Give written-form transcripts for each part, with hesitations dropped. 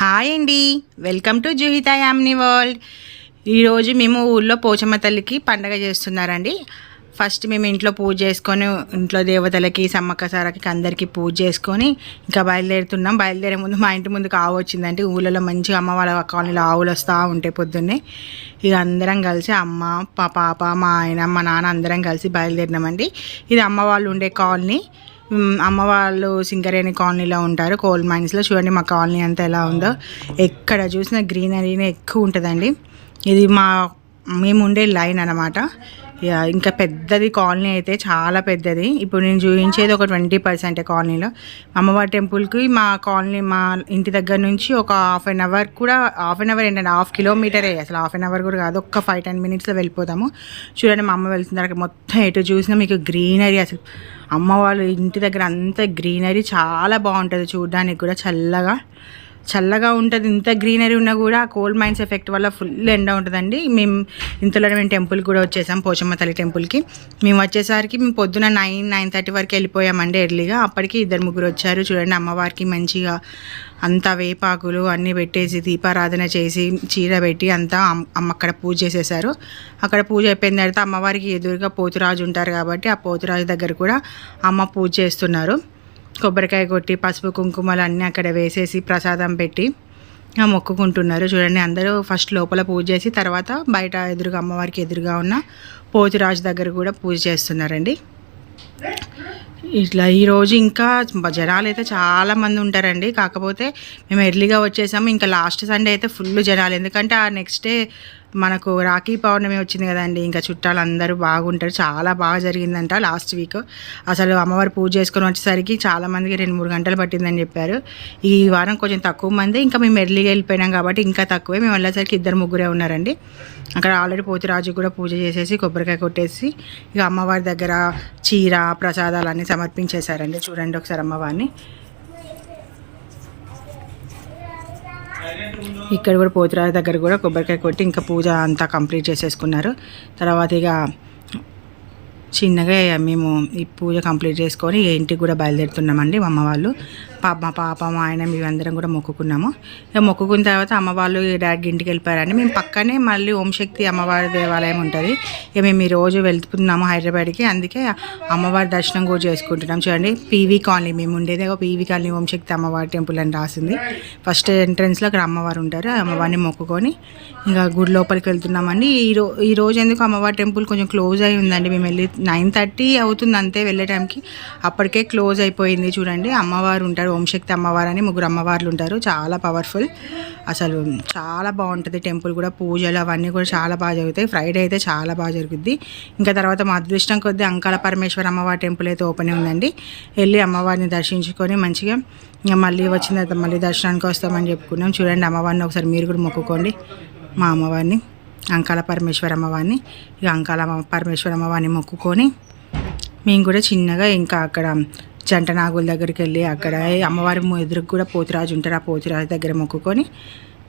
Hi అండి, welcome to జూహితా Yamini world. ఈరోజు మేము ఊళ్ళో పోచమ్మ తల్లికి పండగ చేస్తున్నారండి. ఫస్ట్ మేము ఇంట్లో పూజ చేసుకొని ఇంట్లో దేవతలకి సమ్మక్క సారకి అందరికీ పూజ చేసుకొని ఇంకా బయలుదేరుతున్నాం. బయలుదేరే ముందు మా ఇంటి ముందుకు ఆవు వచ్చిందంటే ఊళ్ళలో మంచిగా అమ్మ వాళ్ళ కాలనీలో ఆవులు వస్తూ ఉంటాయి పొద్దున్నే. ఇక అందరం కలిసి అమ్మ పాప మా ఆయన మా నాన్న అందరం కలిసి బయలుదేరినామండి. ఇది అమ్మ వాళ్ళు ఉండే కాలనీ. అమ్మ వాళ్ళు సింగరేణి కాలనీలో ఉంటారు, కోల్ మైన్స్లో. చూడండి మా కాలనీ అంతా ఎలా ఉందో, ఎక్కడ చూసినా గ్రీనరీనే ఎక్కువ ఉంటుందండి. ఇది మేము ఉండే లైన్ అన్నమాట. ఇంకా పెద్దది కాలనీ అయితే చాలా పెద్దది. ఇప్పుడు నేను చూపించేది ఒక 20% కాలనీలో. అమ్మవారి టెంపుల్కి మా కాలనీ మా ఇంటి దగ్గర నుంచి ఒక హాఫ్ అన్ అవర్ ఏంటంటే 1/2 కిలోమీటరే, అసలు 1/2 అవర్ కూడా కాదు, ఒక్క 5-10 మినిట్స్లో వెళ్ళిపోతాము. చూడండి మా అమ్మ వెళ్తున్నారు, మొత్తం ఎటు చూసినా మీకు గ్రీనరీ. అసలు అమ్మ వాళ్ళు ఇంటి దగ్గర అంత గ్రీనరీ చాలా బాగుంటుంది, చూడడానికి కూడా చల్లగా ఉంటుంది. ఇంత గ్రీనరీ ఉన్నా కూడా కోల్ మైన్స్ ఎఫెక్ట్ వల్ల ఫుల్ ఎండ ఉంటుందండి. ఇంతలోనే మేము టెంపుల్కి కూడా వచ్చేసాం, పోచమ్మ తల్లి టెంపుల్కి. మేము వచ్చేసరికి పొద్దున 9-9:30 వరకు వెళ్ళిపోయామండి ఎర్లీగా. అప్పటికి 2-3 వచ్చారు. చూడండి అమ్మవారికి మంచిగా అంతా వేపాకులు అన్నీ పెట్టేసి దీపారాధన చేసి చీర పెట్టి అంతా అమ్మ అక్కడ పూజ చేసేసారు. అక్కడ పూజ అయిపోయిన తర్వాత అమ్మవారికి ఎదురుగా పోతురాజు ఉంటారు కాబట్టి ఆ పోతురాజు దగ్గర కూడా అమ్మ పూజ చేస్తున్నారు. కొబ్బరికాయ కొట్టి పసుపు కుంకుమలు అన్నీ అక్కడ వేసేసి ప్రసాదం పెట్టి మొక్కుకుంటున్నారు. చూడండి అందరూ ఫస్ట్ లోపల పూజ చేసి తర్వాత బయట ఎదురుగా అమ్మవారికి ఎదురుగా ఉన్న పోతురాజు దగ్గర కూడా పూజ చేస్తున్నారండి. ఇట్లా ఈరోజు ఇంకా జనాలు అయితే చాలామంది ఉంటారండి. కాకపోతే మేము ఎర్లీగా వచ్చేసాము. ఇంకా లాస్ట్ సండే అయితే ఫుల్ జనాలు, ఎందుకంటే ఆ నెక్స్ట్ డే మనకు రాఖీ పౌర్ణమి వచ్చింది కదండి. ఇంకా చుట్టాలు అందరూ బాగుంటారు. చాలా బాగా జరిగిందంట లాస్ట్ వీక్. అసలు అమ్మవారు పూజ చేసుకొని వచ్చేసరికి చాలామందికి 2-3 గంటలు పట్టిందని చెప్పారు. ఈ వారం కొంచెం తక్కువ మంది, ఇంకా మేము ఎర్లీగా వెళ్ళిపోయినాం కాబట్టి ఇంకా తక్కువే. మేము వెళ్ళేసరికి 2-3 ఉన్నారండి. అక్కడ ఆల్రెడీ పోతురాజు కూడా పూజ చేసేసి కొబ్బరికాయ కొట్టేసి ఇక అమ్మవారి దగ్గర చీర ప్రసాదాలు అన్నీ సమర్పించేశారండి. చూడండి ఒకసారి అమ్మవారిని. ఇక్కడ కూడా పోతురాజు దగ్గర కూడా కొబ్బరికాయ కొట్టి ఇంకా పూజ అంతా కంప్లీట్ చేసేసుకున్నారు. తర్వాత ఇక చిన్నగా మేము ఈ పూజ కంప్లీట్ చేసుకొని ఇంటికి కూడా బయలుదేరుతున్నామండి. అమ్మ వాళ్ళు మా పాప మా ఆయన మేమందరం కూడా మొక్కుకున్నాము. ఇక మొక్కుకున్న తర్వాత అమ్మ వాళ్ళు డాడీ ఇంటికి వెళ్ళిపోయారండి. మేము పక్కనే మళ్ళీ ఓంశక్తి అమ్మవారి దేవాలయం ఉంటుంది. ఇక మేము ఈరోజు వెళ్తున్నాము హైదరాబాద్కి, అందుకే అమ్మవారి దర్శనం కూడా చేసుకుంటున్నాం. చూడండి పీవీ కాలనీ, మేము ఉండేది పీవీ కాలనీ ఓంశక్తి అమ్మవారి టెంపుల్ అని రాసింది. ఫస్ట్ ఎంట్రన్స్లో అక్కడ అమ్మవారు ఉంటారు. అమ్మవారిని మొక్కుకొని ఇంకా గుడి లోపలికి వెళ్తున్నామండి. ఈరోజు ఎందుకు అమ్మవారి టెంపుల్ కొంచెం క్లోజ్ అయి ఉందండి. మేము వెళ్ళి 9:30 అవుతుంది అంతే వెళ్ళే టైంకి, అప్పటికే క్లోజ్ అయిపోయింది. చూడండి అమ్మవారు ఉంటారు, ఓంశక్తి అమ్మవారు అని 3 అమ్మవార్లు ఉంటారు. చాలా పవర్ఫుల్, అసలు చాలా బాగుంటుంది టెంపుల్ కూడా. పూజలు అవన్నీ కూడా చాలా బాగా జరుగుతాయి. ఫ్రైడే అయితే చాలా బాగా జరుగుద్ది. ఇంకా తర్వాత మా అదృష్టం కొద్దీ అంకాల పరమేశ్వర అమ్మవారి టెంపుల్ అయితే ఓపెన్ ఉందండి. వెళ్ళి అమ్మవారిని దర్శించుకొని మంచిగా ఇంకా మళ్ళీ వచ్చిన తర్వాత మళ్ళీ దర్శనానికి వస్తామని చెప్పుకున్నాం. చూడండి అమ్మవారిని ఒకసారి మీరు కూడా మొక్కుకోండి, మా అమ్మవారిని అంకాల పరమేశ్వర అమ్మవారిని. ఇక అంకాల పరమేశ్వర అమ్మవారిని మొక్కుకొని మేము కూడా చిన్నగా ఇంకా అక్కడ జంట నాగుల దగ్గరికి వెళ్ళి అక్కడ అమ్మవారి ఎదురుకు కూడా పోతురాజు ఉంటారు, ఆ పోతురాజు దగ్గర మొక్కుకొని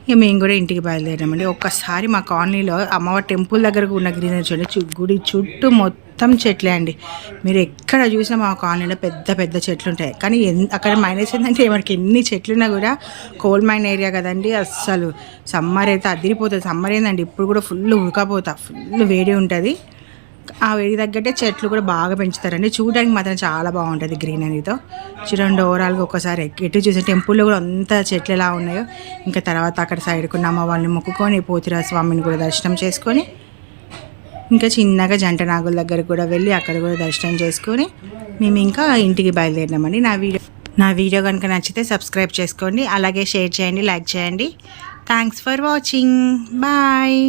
ఇక మేము కూడా ఇంటికి బయలుదేరామండి. ఒక్కసారి మా కాలనీలో అమ్మవారి టెంపుల్ దగ్గరకు ఉన్న గ్రీనరీ చూడండి, గుడి చుట్టూ మొత్తం చెట్లే అండి. మీరు ఎక్కడ చూసినా మా కాలనీలో పెద్ద పెద్ద చెట్లు ఉంటాయి. కానీ అక్కడ మైనస్ ఏంటంటే మనకి ఎన్ని చెట్లున్నా కూడా కోల్ మైన్ ఏరియా కదండి, అస్సలు సమ్మర్ అయితే అదిరిపోతుంది. సమ్మర్ ఏందండి ఇప్పుడు కూడా ఫుల్ ఉడకపోతా, ఫుల్ వేడి ఉంటుంది. ఆ వేడి తగ్గట్టే చెట్లు కూడా బాగా పెంచుతారండి. చూడడానికి మాత్రం చాలా బాగుంటుంది గ్రీనరీతో. చూడండి ఓవరాల్గా ఒకసారి ఎటు చూసే టెంపుల్లో కూడా అంత చెట్లు ఎలా ఉన్నాయో. ఇంకా తర్వాత అక్కడ సైడ్కున్న అమ్మ వాళ్ళని మొక్కుకొని పోతురాజు స్వామిని కూడా దర్శనం చేసుకొని ఇంకా చిన్నగా జంట నాగుల దగ్గర కూడా వెళ్ళి అక్కడ కూడా దర్శనం చేసుకొని మేము ఇంకా ఇంటికి బయలుదేరినామండి. నా వీడియో కనుక నచ్చితే సబ్స్క్రైబ్ చేసుకోండి, అలాగే షేర్ చేయండి, లైక్ చేయండి. Thanks for watching, bye.